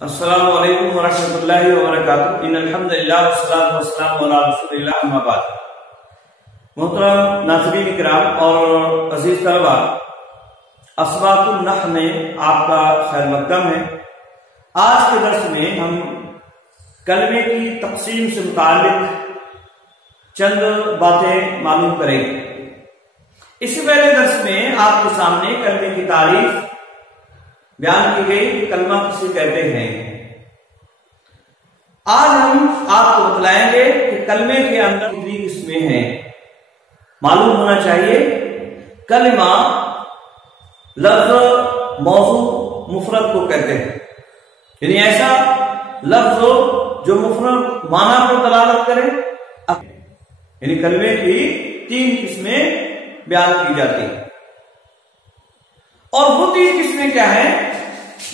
السلام علیکم ورحمۃ اللہ وبرکاتہ۔ ان الحمدللہ والصلاۃ والسلام علی رسول اللہ اما بعد۔ محترم ناظرین کرام اور عزیز طلبہ، اسباق النحو میں آپ کا خیر مقدم ہے۔ آج کے درس میں ہم کلمے کی تقسیم سے متعلق چند باتیں معلوم کریں گے۔ اس سے پہلے درس میں آپ کے سامنے کلمے کی تعریف بیان کی گئی کہ کلمہ کسے کہتے ہیں۔ آج ہم آپ کو بتلائیں گے کہ کلمے کے اندر کتنی قسمیں ہیں۔ معلوم ہونا چاہیے کلمہ لفظ موضوع مفرد کو کہتے ہیں، یعنی ایسا لفظ جو مفرد معنی پر دلالت کرے، یعنی کلمے کی 3 قسمیں بیان کی جاتی ہیں۔ اور وہ 3 قسمیں کیا ہیں؟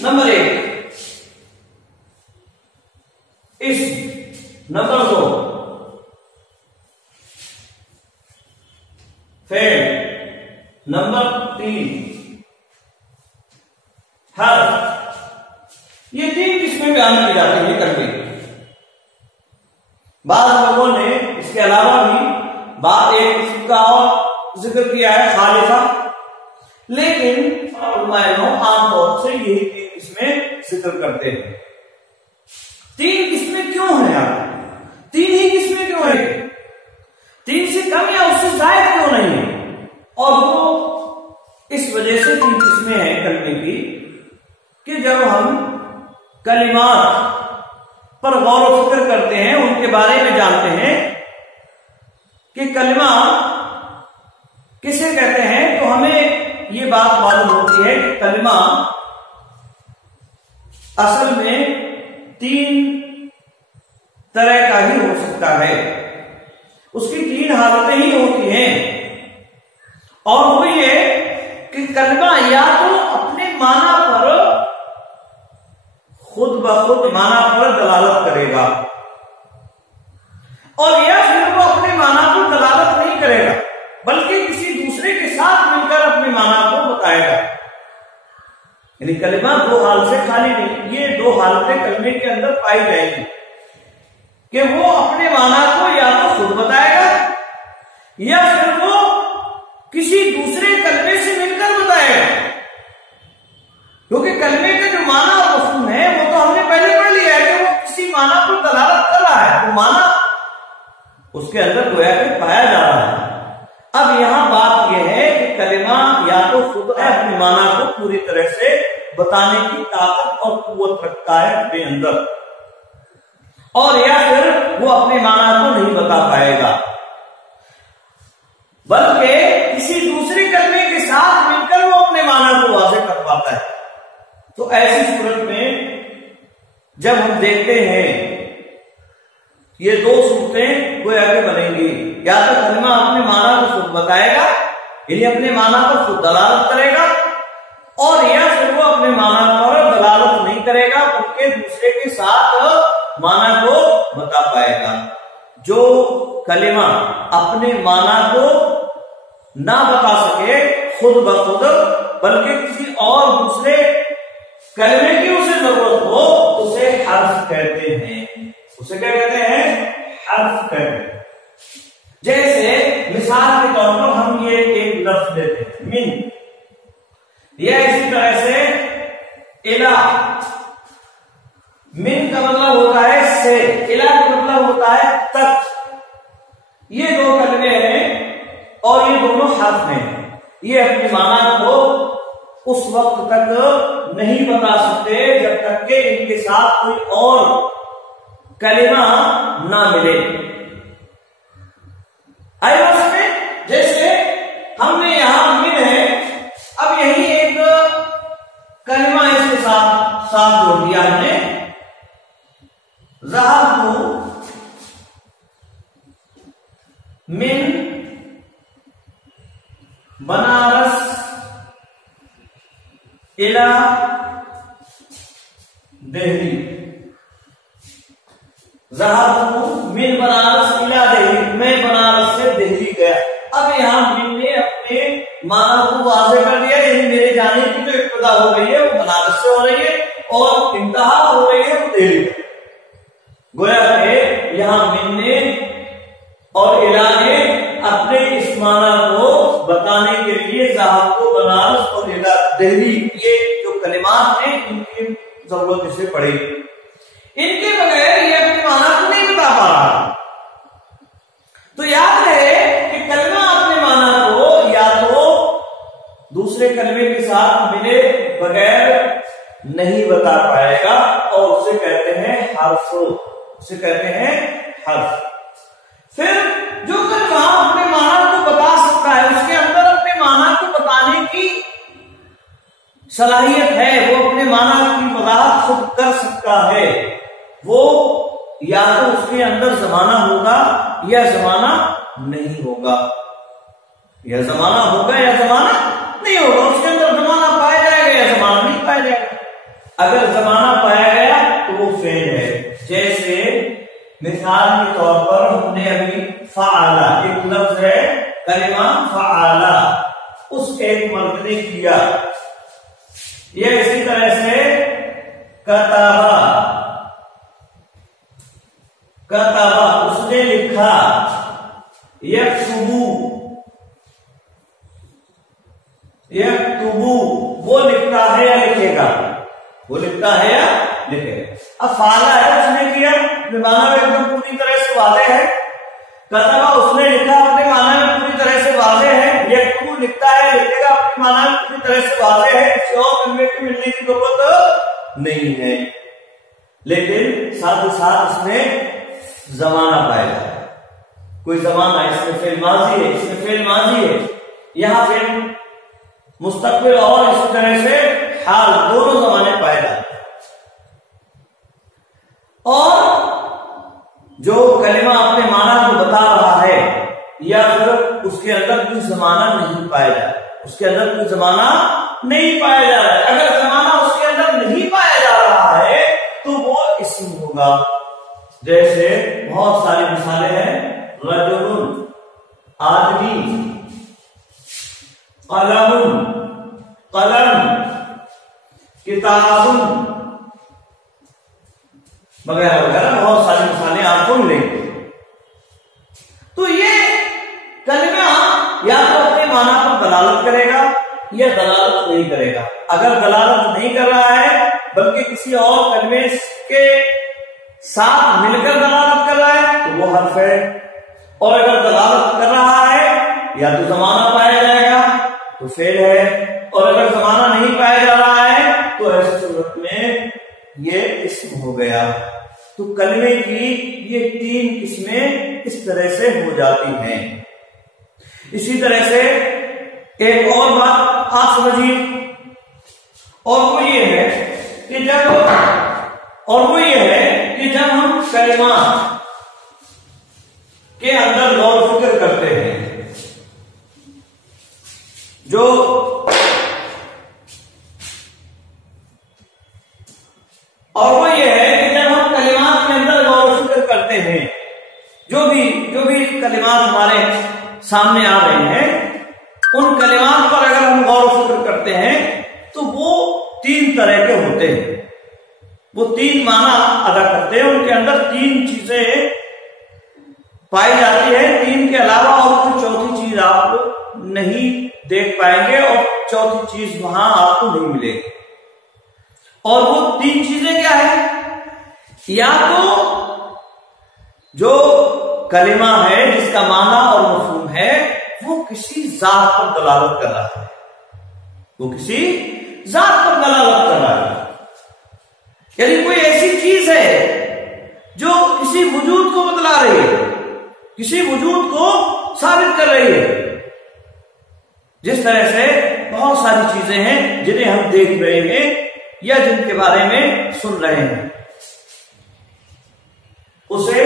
نمبر 1 اسم، نمبر 2 فعل، نمبر 3 حرف۔ یہ 3 قسمیں بیان کی جاتی ہیں کلمے کی۔ بعض لوگوں نے اس کے علاوہ بھی ایک قسم کا اور ذکر کیا ہے، خالفہ، لیکن علماء عام طور سے یہی 3 قسمیں ذکر کرتے ہیں۔ 3 قسمیں کیوں ہیں آپ؟ 3 ہی قسمیں کیوں ہیں؟ 3 سے کم یا اس سے زائد کیوں نہیں ہے؟ اور وہ اس وجہ سے 3 قسمیں ہیں کلمے کی کہ جب ہم کلمات پر غور و فکر کرتے ہیں، ان کے بارے میں جانتے ہیں کہ کلمہ کسے کہتے ہیں، تو ہمیں یہ بات معلوم ہوتی ہے کہ کلمہ اصل میں 3 طرح کا ہی ہو سکتا ہے۔ اس کی 3 حالتیں ہی ہوتی ہیں، اور وہ یہ کہ کلمہ یا تو اپنے معنی پر خود بخود معنی پر دلالت کرے گا، اور یا پھر وہ اپنے معنی پر دلالت نہیں کرے گا بلکہ کسی دوسرے کے ساتھ مل کر اپنے معنی کو بتائے گا۔ یعنی کلمہ 2 حال سے خالی نہیں، یہ 2 حالتیں کلمے کے اندر پائی جائیں گی کہ وہ اپنے معنی کو یا تو خود بتائے گا یا پھر وہ کسی دوسرے کلمے سے مل کر بتائے گا، کیونکہ کلمے کا جو معنی اور مفہوم ہے وہ تو ہم نے پہلے پڑھ لیا ہے کہ وہ کسی معنی پر دلالت کر رہا ہے، وہ معنی اس کے اندر گویا کہ پایا جا رہا ہے۔ اب یہاں بات یہ ہے کہ کلمہ یا تو خود اپنے معنی کو پوری طرح سے بتانے کی طاقت اور قوت رکھتا ہے اپنے اندر، اور یا پھر وہ اپنے معنی کو نہیں بتا پائے گا بلکہ کسی دوسرے کلمے کے ساتھ مل کر وہ اپنے معنی کو واضح کر پاتا ہے۔ تو ایسی صورت میں جب ہم دیکھتے ہیں یہ 2 صورتیں گویا کہ بنیں گی، یا تو کلمہ اپنے معنی کو خود بتائے گا، یعنی اپنے معنی پر خود دلالت کرے گا، اور یا پھر وہ اپنے معنی پر دلالت نہیں کرے گا بلکہ دوسرے کے ساتھ معنی کو بتا پائے گا۔ جو کلمہ اپنے معنی کو نہ بتا سکے خود بخود بلکہ کسی اور دوسرے کلمے کی اسے ضرورت ہو، اسے حرف کہتے ہیں۔ اسے کیا کہتے ہیں؟ حرف کہتے ہیں۔ جیسے مثال کے طور پر ہم یہ ایک لفظ لیتے ہیں من، یا اسی طرح سے الہ۔ من کا مطلب ہوتا ہے سے، الہ کا مطلب ہوتا ہے تک۔ یہ 2 کلمے ہیں اور یہ دونوں حرف ہیں، یہ اپنے معنی کو اس وقت تک نہیں بتا سکتے جب تک کہ ان کے ساتھ کوئی اور کلمہ نہ ملے۔ آئیوس میں جیسے ہم نے یہاں من ہے، اب یہی ایک کلمہ اس کے ساتھ جوڑ دیا ہم نے، ذہبت من بنارس الى دہلی۔ ذہبت من بنارس الى دہلی، میں بنارس سے دہلی گیا۔ اب یہاں من نے اپنے معنی کو واضح کر دیا، یعنی میرے جانے کی جو ابتدا ہو گئی ہے وہ بنارس سے ہو رہی ہے اور انتہا इजाफा हो रही है वो देरी है। गोया कि यहां मिलने और इलाने अपने इस माना को बताने के लिए ज़ाहब को बनारस और दिल्ली ये जो कलिमात हैं इनकी जरूरत इसे पड़ेगी। इनके बगैर ये अपने माना को नहीं बता पा रहा। तो याद रहे कि कलमा अपने माना को या तो दूसरे कलमे के साथ मिले बगैर नहीं बता पाएगा और उसे कहते हैं हर्फ, उसे कहते हैं हर्फ। फिर जो कलमा अपने माना को बता सकता है, उसके अंदर अपने माना को बताने की सलाहियत है, वो अपने माना की वजाहत खुद कर सकता है, वो या तो उसके अंदर जमाना होगा या जमाना नहीं होगा, या जमाना होगा या जमाना नहीं होगा। उसके अंदर जमाना पाया जाएगा या जमाना नहीं पाया जाएगा। अगर जमाना पाया गया तो वो फेल है। जैसे मिसाल के तौर पर हमने अभी फ़अला, एक लफ्ज है कलिमा फ़अला, उस एक मर्द ने किया, या इसी तरह से कताबा, कताबा उसने लिखा, यक्तुबू, यक्तुबू वो लिखता है या लिखेगा, वो लिखता है या लिखेगा। अब फ़अला है उसने किया, माना में एकदम पूरी तरह से वाज़ेह है। कताबा उसने लिखा, अपने माना में पूरी तरह से वाज़ेह है। यक्तुबू लिखता है लिखेगा, अपने माना में पूरी तरह से वाज़ेह है, किसी और कलमे की मिलने की जरूरत नहीं है। लेकिन साथ ही साथ इसमें जमाना पाया, कोई जमाना, इसमें फेल माजी है, इसमें फेल माजी है, यहां फेल मुस्तकबिल और इसी तरह से हाल, दोनों जमाने पाए जाते हैं। और जो कलिमा अपने माना को बता रहा है या फिर उसके अंदर कोई जमाना नहीं पाया जा रहा, उसके अंदर कोई जमाना नहीं पाया जा रहा है, अगर जमाना उसके अंदर नहीं पाया जा रहा है तो वो इस्म होगा। जैसे बहुत सारी मिसालें हैं, रजुल आदमी, कलम कलम, किताबुन वगैरह वगैरह बहुत सारी मिसालें आपको मिलेंगी। तो ये कलिमा या तो अपने माना पर दलालत करेगा या दलालत नहीं करेगा। अगर दलालत नहीं कर रहा है बल्कि किसी और कलिमे के साथ मिलकर दलालत कर रहा है तो वो हर्फ है, और अगर दलालत कर रहा है या तो जमाना पाया जाएगा तो फेल है, और अगर जमाना नहीं पाया जा रहा है तो ऐसी सूरत में ये इस्म हो गया। तो कलमे की ये तीन किस्में इस तरह से हो जाती हैं। इसी तरह से एक और बात आप समझिए, और वो ये है कि जब हम कलिमा के अंदर गौर फिक्र करते हैं, जो और वो ये है कि जब हम कलिमात के अंदर गौर फिक्र करते हैं, जो भी कलिमात हमारे सामने आ रहे हैं, उन कलिमात पर अगर हम गौर फिक्र करते हैं तो वो तीन तरह के होते हैं, वो तीन माना अदा करते हैं, उनके अंदर तीन चीजें पाई जाती है, तीन के अलावा और कोई चौथी चीज आप नहीं देख पाएंगे और चौथी चीज वहां आपको नहीं मिलेगी। और वो तीन चीजें क्या है? या तो जो कलिमा है जिसका माना और मफहूम है वो किसी जात पर दलालत कर रहा है, वो किसी जात पर दलालत कर रहा है, यानी कोई ऐसी चीज है जो किसी वजूद को बतला रही है, किसी वजूद को साबित कर रही है। जिस तरह से बहुत सारी चीजें हैं जिन्हें हम देख रहे हैं या जिनके बारे में सुन रहे हैं, उसे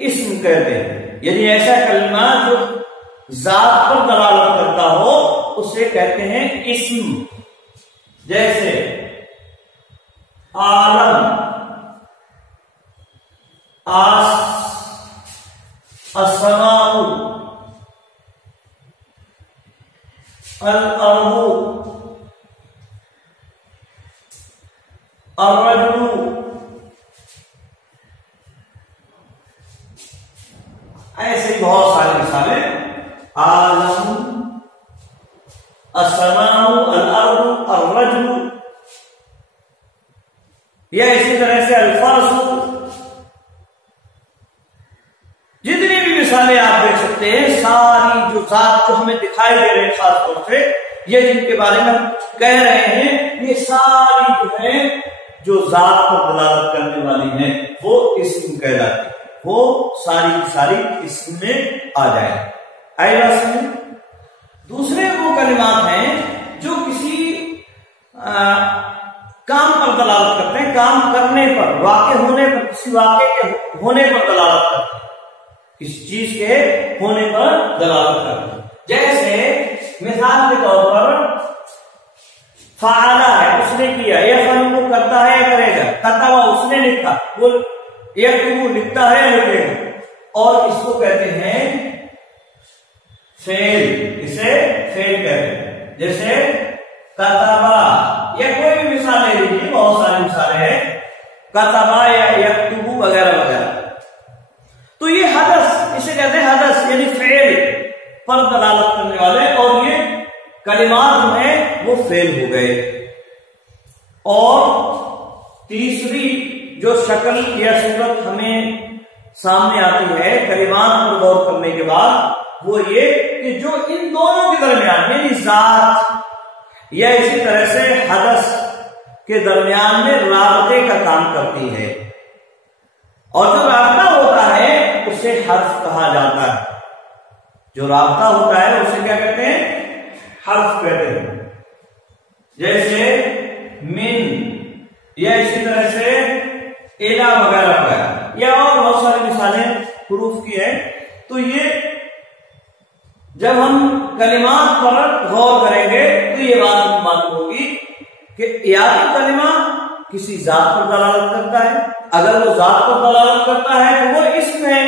इस्म कहते हैं। यानी ऐसा कलमा जो जात पर दलालत करता हो उसे कहते हैं इस्म। जैसे आलम, अस्समाउ, अल-अर्दु, अर्रजुलु, ऐसे बहुत सारी मिसालें, आलम, अस्समाउ, अल-अर्दु, अर्रज्मु, या इसी तरह से अल्फासु, जितनी भी मिसालें आप देख सकते हैं, सारी जो जात जो हमें दिखाई दे रहे हैं खास तौर से, ये जिनके बारे में हम कह रहे हैं, ये सारी जो है जो जात पर दलालत करने वाली है वो इस्म कहलाती है, वो सारी की सारी इस्म में आ जाए। आई बात समझ। दूसरे वो कलिमात हैं जो किसी काम पर दलालत करते हैं, काम करने पर, वाक़े होने पर, किसी वाक़े के होने पर दलालत करते हैं, किसी चीज के होने पर दलालत करते हैं। जैसे मिसाल के तौर पर फ़अला है, उसने किया, यफ़अलु वो करता है या करेगा, कतबा उसने लिखा, वो यक्तुबु लिखता है या लिखेगा, और इसको कहते हैं फेल, इसे फेल कहते हैं। जैसे कतबा, या कोई भी मिसाल ले लीजिए, बहुत सारी मिसालें हैं, कतबा या यक्तुबु वगैरह वगैरह। तो ये हदस, इसे कहते हैं हदस, यानी फेल पर दलालत करने वाले, और ये कलिमात में वो फेल हो गए। और तीसरी जो शक्ल या सूरत हमें सामने आती है कलिमात पर गौर करने के बाद, वो ये कि जो इन दोनों के दरमियान, यानी जात या इसी तरह से हदस के दरमियान में राबते का काम करती है, और जो राबता होता है उसे हर्फ कहा जाता है। जो राबता होता है उसे क्या कहते हैं? हर्फ कहते हैं। जैसे मिन, या इसी तरह से एला वगैरह वगैरह, या और बहुत सारी मिसालें हुरूफ की है। तो ये जब हम कलिमात पर गौर करेंगे तो ये बात मालूम होगी कि या तो कलिमा किसी जात पर दलालत करता है, अगर वो जात पर दलालत करता है तो वो इसम है,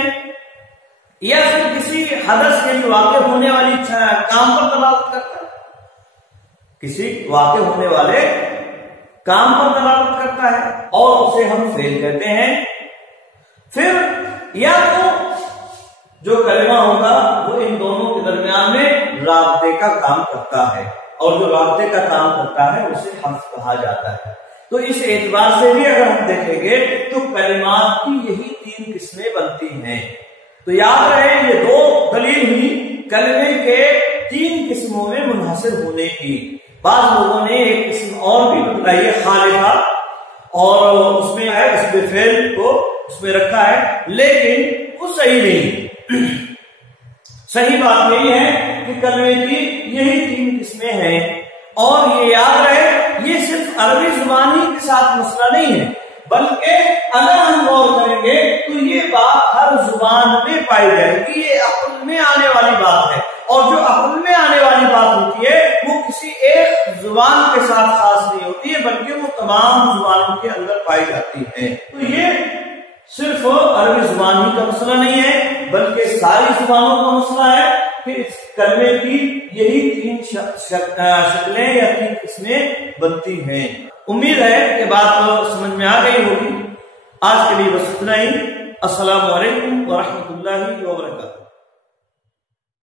या फिर किसी हदस के वाक़े होने वाली काम पर दलालत करता है, किसी वाक़े होने वाले काम पर दलालत करता है, और उसे हम फेल कहते हैं। फिर या तो जो कलिमा होगा वो इन दोनों के दरमियान में राबते का काम करता है, और जो राबते का काम करता है उसे हर्फ कहा जाता है। तो इस एतबार से भी अगर हम देखेंगे तो कलिमात की यही 3 किस्में बनती हैं। तो याद रहे, ये 2 दलील हुई कलमे के 3 किस्मों में मुनहसर होने की। बाद लोगों ने एक किस्म और भी बताई है, खालिफा, और उसमें है इसमें फेल को उसमें रखा है, लेकिन वो सही नहीं। सही बात यही है कि कलमे की यही 3 किस्में हैं, और ये याद रहे ये सिर्फ अरबी जुबानी के साथ मसला नहीं है, बल्कि अगर हम गौर करेंगे तो ये बात हर जुबान में पाई जाएगी। ये अक्ल में आने वाली बात है, और जो अक्ल में आने वाली बात होती है वो किसी एक जुबान के साथ खास नहीं होती है, बल्कि वो तमाम जुबानों के अंदर पाई जाती है। तो ये सिर्फ अरबी जुबान ही का मसला नहीं है, बल्कि सारी जुबानों का मसला है कि इस कलमे की यही 3 शक्लें या 3 किस्में बनती हैं। उम्मीद है कि बात समझ में आ गई होगी। आज के लिए बस इतना ही। अस्सलामु अलैकुम व रहमतुल्लाहि व बरकातहू।